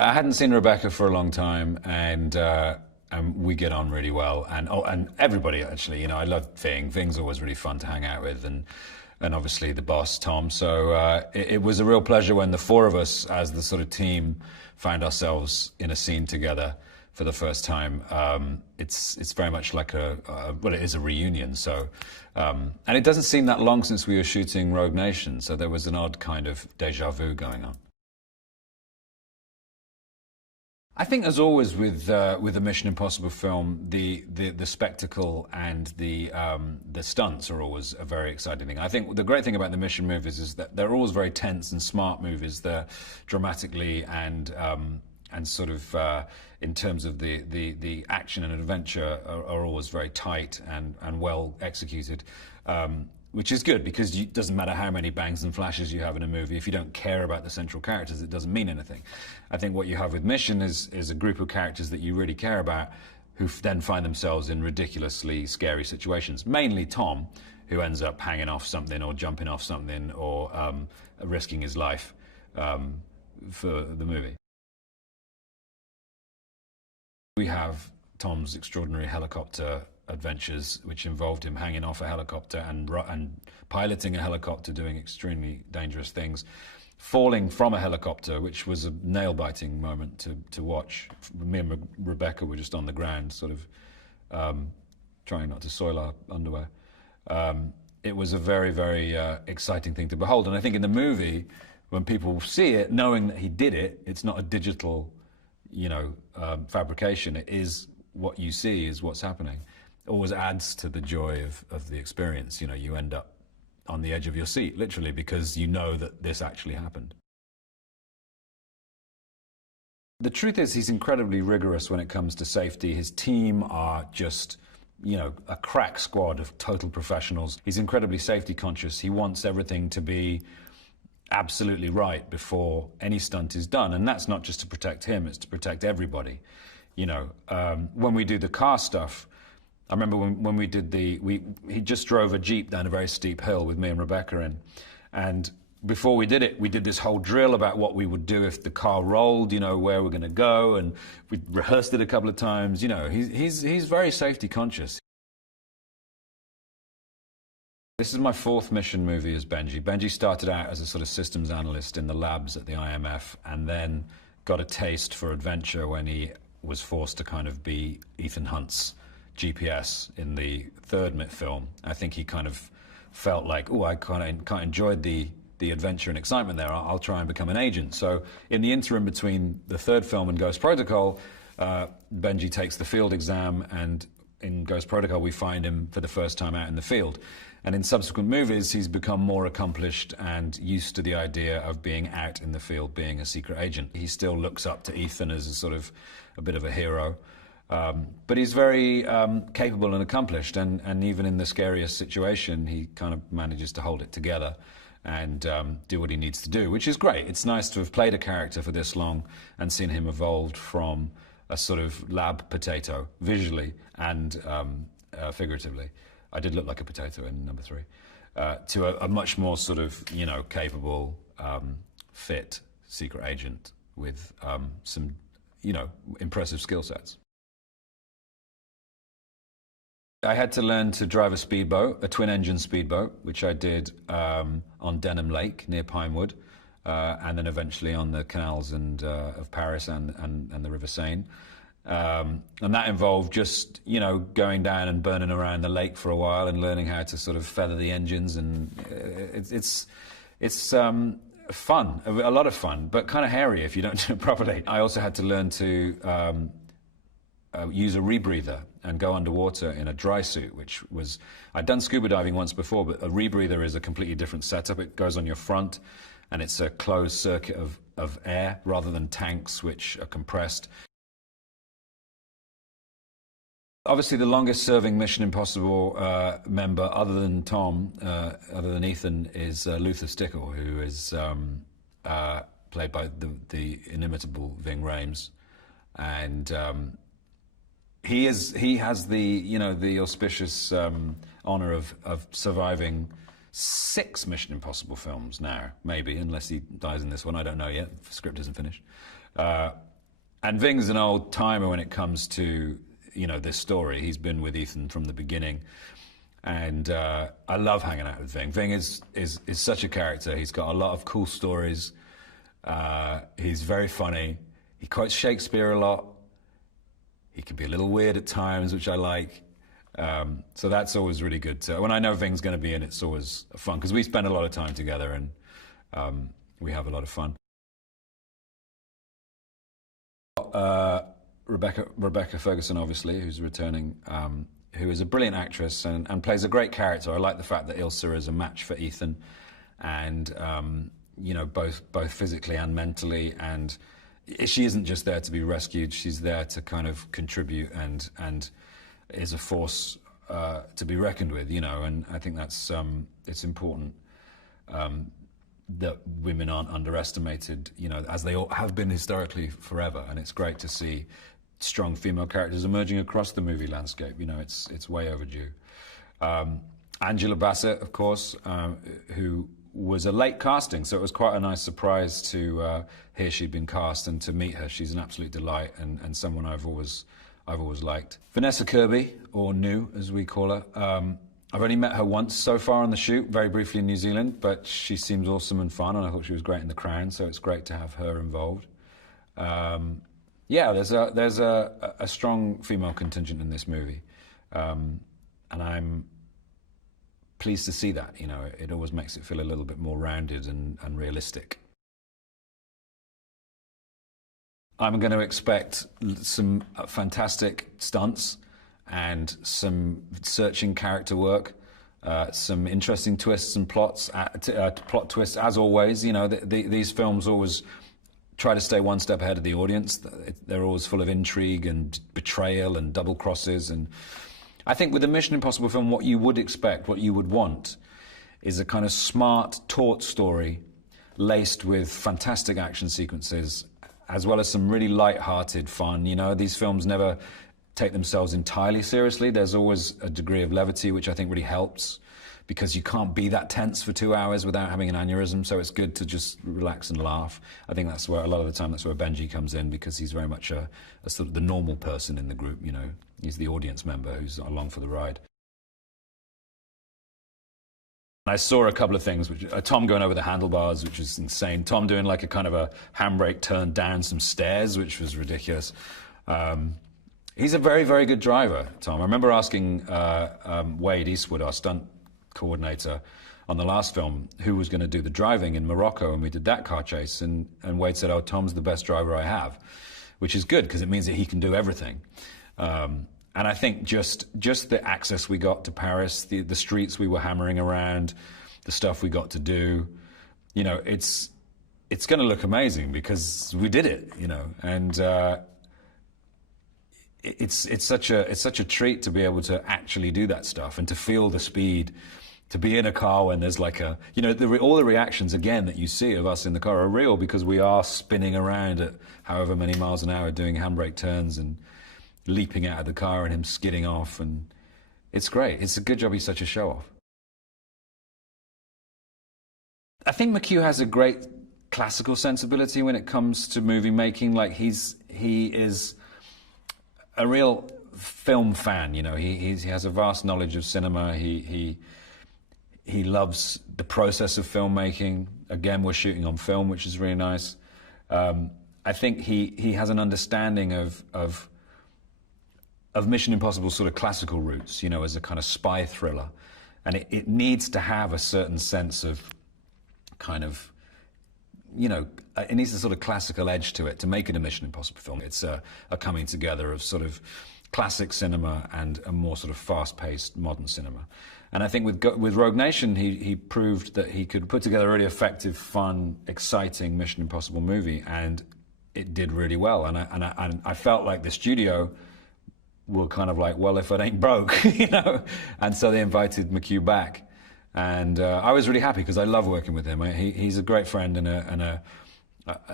I hadn't seen Rebecca for a long time, and we get on really well. And everybody actually, I love Ving. Ving's always really fun to hang out with, and obviously the boss Tom. So it was a real pleasure when the four of us, as the sort of team, found ourselves in a scene together for the first time. It's very much like well, it is a reunion. So and it doesn't seem that long since we were shooting Rogue Nation, so there was an odd kind of deja vu going on. I think, as always with a Mission Impossible film, the spectacle and the stunts are always a very exciting thing. I think the great thing about the Mission movies is that they're always very tense and smart movies. They're dramatically and sort of in terms of the action and adventure are always very tight and well executed. Which is good, because it doesn't matter how many bangs and flashes you have in a movie. If you don't care about the central characters, it doesn't mean anything. I think what you have with Mission is a group of characters that you really care about, who then find themselves in ridiculously scary situations. Mainly Tom, who ends up hanging off something or jumping off something or risking his life for the movie. We have Tom's extraordinary helicopter adventures, which involved him hanging off a helicopter and piloting a helicopter, doing extremely dangerous things, falling from a helicopter, which was a nail-biting moment to watch. Me and Rebecca were just on the ground, sort of trying not to soil our underwear. It was a very, very exciting thing to behold. And I think in the movie, when people see it, knowing that he did it, it's not a digital, fabrication. It is what you see is what's happening. Always adds to the joy of the experience. You end up on the edge of your seat, literally, because you know that this actually happened. The truth is, he's incredibly rigorous when it comes to safety. His team are just, a crack squad of total professionals. He's incredibly safety conscious. He wants everything to be absolutely right before any stunt is done. And that's not just to protect him, it's to protect everybody. When we do the car stuff, I remember when we did he just drove a Jeep down a very steep hill with me and Rebecca in. And before we did it, we did this whole drill about what we would do if the car rolled, where we're going to go. And we rehearsed it a couple of times. He's very safety conscious. This is my fourth Mission movie as Benji. Benji started out as a sort of systems analyst in the labs at the IMF, and then got a taste for adventure when he was forced to kind of be Ethan Hunt's GPS in the third film. I think he kind of felt like, oh, I kind of enjoyed the adventure and excitement there. I'll try and become an agent. So in the interim between the third film and Ghost Protocol, Benji takes the field exam, and in Ghost Protocol we find him for the first time out in the field. And in subsequent movies, he's become more accomplished and used to the idea of being out in the field, being a secret agent. He still looks up to Ethan as a sort of a bit of a hero. But he's very capable and accomplished, and even in the scariest situation, he kind of manages to hold it together and do what he needs to do, which is great. It's nice to have played a character for this long and seen him evolved from a sort of lab potato, visually and figuratively. I did look like a potato in number 3, to a much more sort of, capable, fit secret agent with some, impressive skill sets. I had to learn to drive a speedboat, a twin-engine speedboat, which I did on Denham Lake near Pinewood, and then eventually on the canals of Paris and the River Seine. And that involved just, going down and burning around the lake for a while and learning how to sort of feather the engines, and it's fun, a lot of fun, but kind of hairy if you don't do it properly. I also had to learn to use a rebreather and go underwater in a dry suit, which was, I'd done scuba diving once before, but a rebreather is a completely different setup. It goes on your front, and it's a closed circuit of air rather than tanks, which are compressed. Obviously, the longest-serving Mission Impossible member, other than Tom, other than Ethan, is Luther Stickle, who is played by the inimitable Ving Rhames, and he has the the auspicious honor of surviving 6 Mission Impossible films now, maybe, unless he dies in this one. I don't know yet. The script isn't finished. And Ving's an old timer when it comes to, you know, this story. He's been with Ethan from the beginning. And I love hanging out with Ving. Ving is such a character. He's got a lot of cool stories. He's very funny. He quotes Shakespeare a lot. He can be a little weird at times, which I like. So that's always really good. When I know Ving's going to be in, it's always fun, because we spend a lot of time together and we have a lot of fun. Rebecca Ferguson, obviously, who's returning, who is a brilliant actress and plays a great character. I like the fact that Ilsa is a match for Ethan, and you know, both physically and mentally. And she isn't just there to be rescued; she's there to kind of contribute and is a force to be reckoned with. You know, and I think that's it's important that women aren't underestimated. You know, as they all have been historically forever, and it's great to see strong female characters emerging across the movie landscape. You know, it's way overdue. Angela Bassett, of course, who was a late casting, so it was quite a nice surprise to hear she'd been cast and to meet her. She's an absolute delight and someone I've always liked. Vanessa Kirby, or New, as we call her. I've only met her once so far on the shoot, very briefly in New Zealand, but she seems awesome and fun, and I thought she was great in The Crown, so it's great to have her involved. Yeah, there's a strong female contingent in this movie, and I'm pleased to see that. You know, it always makes it feel a little bit more rounded and realistic. I'm going to expect some fantastic stunts and some searching character work, some interesting twists and plot twists, as always. You know, these films always try to stay one step ahead of the audience. They're always full of intrigue and betrayal and double crosses. And I think with a Mission Impossible film, what you would expect, what you would want, is a kind of smart, taut story laced with fantastic action sequences, as well as some really light-hearted fun. You know, these films never take themselves entirely seriously. There's always a degree of levity, which I think really helps, because you can't be that tense for 2 hours without having an aneurysm, so it's good to just relax and laugh. I think that's where, a lot of the time, that's where Benji comes in, because he's very much a sort of the normal person in the group, you know. He's the audience member who's along for the ride. I saw a couple of things, which Tom going over the handlebars, which was insane. Tom doing like a kind of a handbrake turn down some stairs, which was ridiculous. He's a very, very good driver, Tom. I remember asking Wade Eastwood, our stunt coordinator on the last film, who was going to do the driving in Morocco, and we did that car chase, and Wade said, "Oh, Tom's the best driver I have," which is good, because it means that he can do everything. And I think just the access we got to Paris, the streets we were hammering around, the stuff we got to do, you know, it's going to look amazing because we did it, you know, and it's such a treat to be able to actually do that stuff and to feel the speed, to be in a car when there's like a, you know, all the reactions again that you see of us in the car are real, because we are spinning around at however many miles an hour doing handbrake turns and leaping out of the car and him skidding off, and it's great. It's a good job he's such a show-off. I think McHugh has a great classical sensibility when it comes to movie making. Like he is a real film fan, you know. He has a vast knowledge of cinema. He loves the process of filmmaking. Again, we're shooting on film, which is really nice. I think he has an understanding of Mission Impossible sort of classical roots, you know, as a kind of spy thriller. And it needs to have a certain sense of kind of, you know, it needs a sort of classical edge to it to make it a Mission Impossible film. It's a coming together of sort of classic cinema and a more sort of fast-paced modern cinema. And I think with Rogue Nation, he proved that he could put together a really effective, fun, exciting Mission Impossible movie, and it did really well. And I felt like the studio were kind of like, well, if it ain't broke, you know? And so they invited McHugh back. And I was really happy, because I love working with him. He's a great friend and a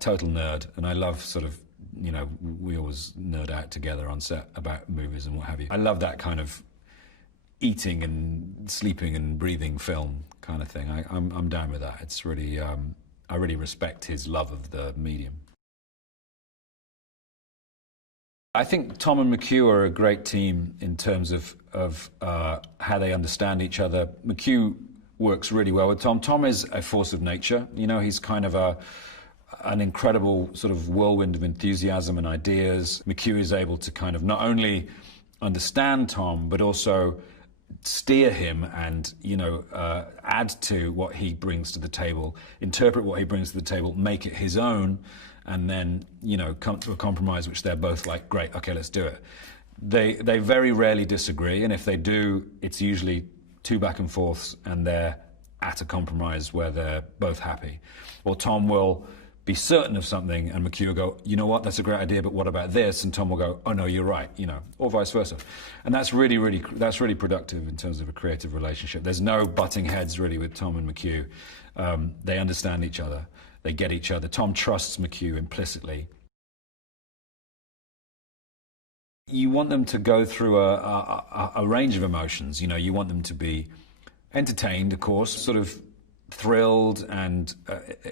total nerd. And I love sort of, you know, we always nerd out together on set about movies and what have you. I love that kind of eating and sleeping and breathing film kind of thing. I'm down with that. It's really, I really respect his love of the medium. I think Tom and McHugh are a great team in terms of how they understand each other. McHugh works really well with Tom. Tom is a force of nature. You know, he's kind of an incredible sort of whirlwind of enthusiasm and ideas. McHugh is able to kind of not only understand Tom, but also steer him and, you know, add to what he brings to the table, interpret what he brings to the table, make it his own, and then, you know, come to a compromise which they're both like, great, okay, let's do it. They very rarely disagree, and if they do, it's usually two back and forths, and they're at a compromise where they're both happy. Or Tom will be certain of something, and McHugh will go, you know what, that's a great idea, but what about this? And Tom will go, oh no, you're right, you know, or vice versa. And that's really productive in terms of a creative relationship. There's no butting heads really with Tom and McHugh. They understand each other, they get each other. Tom trusts McHugh implicitly. You want them to go through a range of emotions. You know, you want them to be entertained, of course, sort of thrilled and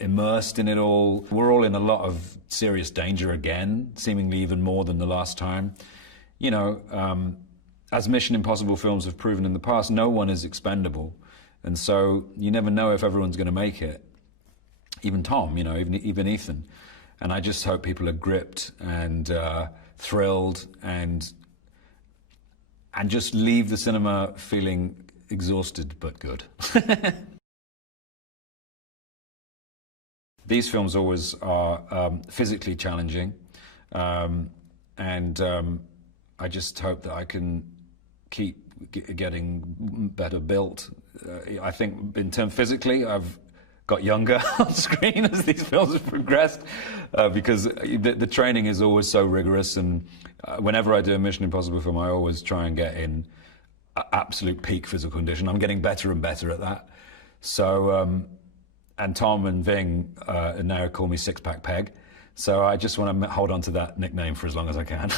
immersed in it all. We're all in a lot of serious danger again, seemingly even more than the last time. You know, as Mission Impossible films have proven in the past, no one is expendable. And so you never know if everyone's going to make it. Even Tom, you know, even Ethan. And I just hope people are gripped and thrilled and just leave the cinema feeling exhausted but good. These films always are physically challenging, and I just hope that I can keep getting better built. I think in terms physically, I've got younger on screen as these films have progressed, because the training is always so rigorous, and whenever I do a Mission Impossible film, I always try and get in absolute peak physical condition. I'm getting better and better at that. So, and Tom and Ving now call me Six Pack Peg. So I just want to hold on to that nickname for as long as I can.